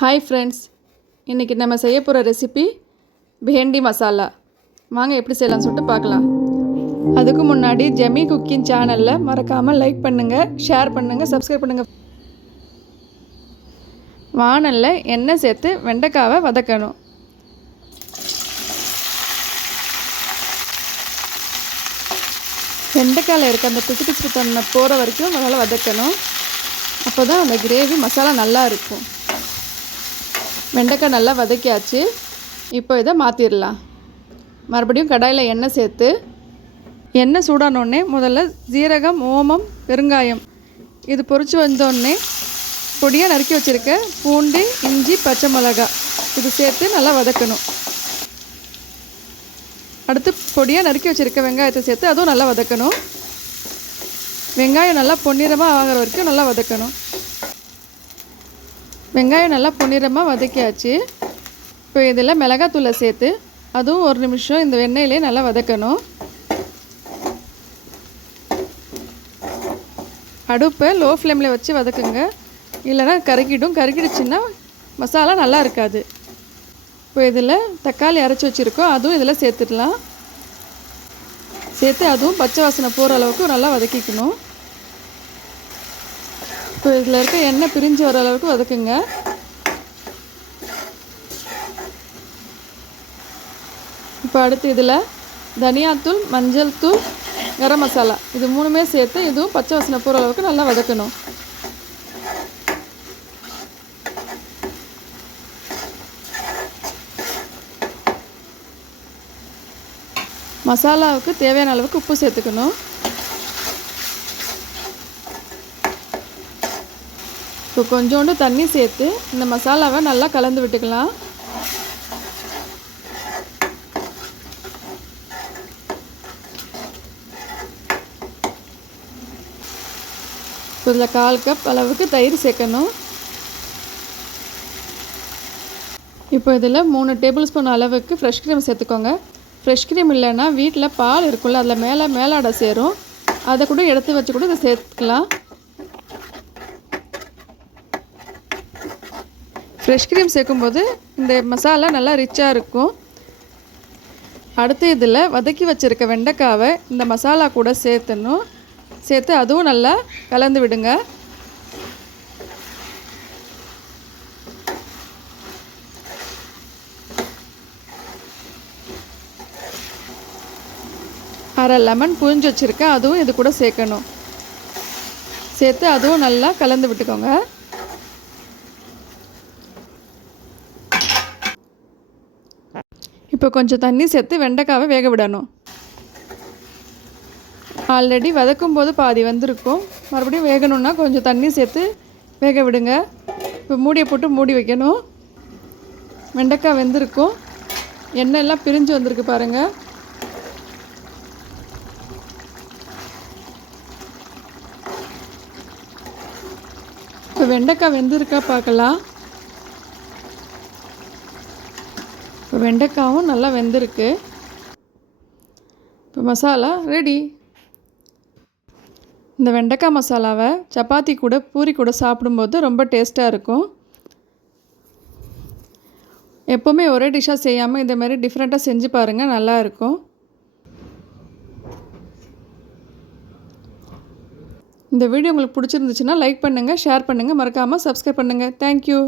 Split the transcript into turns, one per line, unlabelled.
Hi friends இன்றைக்கி நம்ம செய்ய போகிற ரெசிபி பிஹெண்டி மசாலா வாங்க எப்படி செய்யலாம்னு சொல்லிட்டு பார்க்கலாம். அதுக்கு முன்னாடி ஜெமி குக்கிங் சேனலில் மறக்காமல் லைக் பண்ணுங்கள் ஷேர் பண்ணுங்கள் சப்ஸ்கிரைப் பண்ணுங்கள் வானலில் எண்ணெய் சேர்த்து வெண்டைக்காவை வதக்கணும். வெண்டைக்காயில் இருக்க அந்த பிசு பிசு தன்மை போகிற வரைக்கும் முதல்ல வதக்கணும். அப்போ தான் அந்த கிரேவி மசாலா நல்லா இருக்கும். வெண்டைக்காய் நல்லா வதக்கியாச்சு. இப்போ இதை மாற்றிடலாம் மறுபடியும் கடாயில் எண்ணெய் சேர்த்து எண்ணெய் சூடானோடனே முதல்ல ஜீரகம் ஓமம் பெருங்காயம் இது பொறிச்சு வந்தோடனே பொடியாக நறுக்கி வச்சுருக்க பூண்டு இஞ்சி பச்சை மிளகா இது சேர்த்து நல்லா வதக்கணும். அடுத்து பொடியாக நறுக்கி வச்சுருக்க வெங்காயத்தை சேர்த்து அதுவும் நல்லா வதக்கணும். வெங்காயம் நல்லா பொன்னிறமாக ஆகிற வரைக்கும் நல்லா வதக்கணும். வெங்காயம் நல்லா பொன்னிறமாக வதக்கியாச்சு. இப்போ இதில் மிளகாத்தூளை சேர்த்து அதுவும் ஒரு நிமிஷம் இந்த எண்ணெயிலே நல்லா வதக்கணும். அடுப்பை லோ ஃப்ளேமில் வச்சு வதக்குங்க. இல்லைன்னா கருகிடும். கருகிடுச்சுன்னா மசாலா நல்லா இருக்காது. இப்போ இதில் தக்காளி அரைச்சி வச்சுருக்கோம். அதுவும் இதில் சேர்த்துடலாம். சேர்த்து அதுவும் பச்சை வாசனை போகிற அளவுக்கு நல்லா வதக்கிக்கணும். இப்போ இதில் இருக்க எண்ணெய் பிரிஞ்சு வர அளவுக்கு வதக்குங்க. இப்போ அடுத்து இதில் தனியாத்தூள் மஞ்சள் தூள் கரம் மசாலா. இது மூணுமே சேர்த்து இதுவும் பச்சை வாசனை போகிற அளவுக்கு நல்லா வதக்கணும். மசாலாவுக்கு தேவையான அளவுக்கு உப்பு சேர்த்துக்கணும். இப்போ கொஞ்சோண்டு தண்ணி சேர்த்து இந்த மசாலாவை நல்லா கலந்து விட்டுக்கலாம். இதில் கால் கப் அளவுக்கு தயிர் சேர்க்கணும். இப்போ இதில் மூணு டேபிள் ஸ்பூன் அளவுக்கு ஃப்ரெஷ் க்ரீம் சேர்த்துக்கோங்க. ஃப்ரெஷ் க்ரீம் இல்லைன்னா வீட்டில் பால் இருக்குல்ல அதில் மேலே மேலாடை சேரும். அதை கூட எடுத்து வச்சு கூட இதை சேர்த்துக்கலாம். ஃப்ரெஷ் க்ரீம் சேர்க்கும்போது இந்த மசாலா நல்லா ரிச்சாக இருக்கும். அடுத்து இதில் வதக்கி வச்சுருக்க வெண்டைக்காவை இந்த மசாலா கூட சேர்த்துணும். சேர்த்து அதுவும் நல்லா கலந்து விடுங்க. அரை லெமன் புழிஞ்சு வச்சுருக்கேன் அதுவும் இது கூட சேர்க்கணும். சேர்த்து அதுவும் நல்லா கலந்து விட்டுக்கோங்க. இப்போ கொஞ்சம் தண்ணி சேர்த்து வெண்டைக்காவை வேக விடணும். ஆல்ரெடி வதக்கும் போது பாதி வந்திருக்கும். மறுபடியும் வேகணுன்னா கொஞ்சம் தண்ணி சேர்த்து வேக விடுங்க. இப்போ மூடியை போட்டு மூடி வைக்கணும். வெண்டைக்காய் வெந்திருக்கும். எண்ணெய் எல்லாம் பிரிஞ்சு வந்திருக்கு பாருங்கள் இப்போ வெண்டைக்காய் வெந்திருக்கா பார்க்கலாம். இப்போ வெண்டைக்காவும் நல்லா வெந்திருக்கு. இப்போ மசாலா ரெடி இந்த வெண்டைக்காய் மசாலாவை சப்பாத்தி கூட பூரி கூட சாப்பிடும்போது ரொம்ப டேஸ்ட்டாக இருக்கும். எப்போவுமே ஒரே டிஷ்ஷாக செய்யாமல் இந்த மாதிரி டிஃப்ரெண்ட்டாக செஞ்சு பாருங்கள் நல்லாயிருக்கும் இந்த வீடியோ உங்களுக்கு பிடிச்சிருந்துச்சுன்னா லைக் பண்ணுங்கள் ஷேர் பண்ணுங்கள் மறக்காமல் சப்ஸ்கிரைப் பண்ணுங்கள் தேங்க்யூ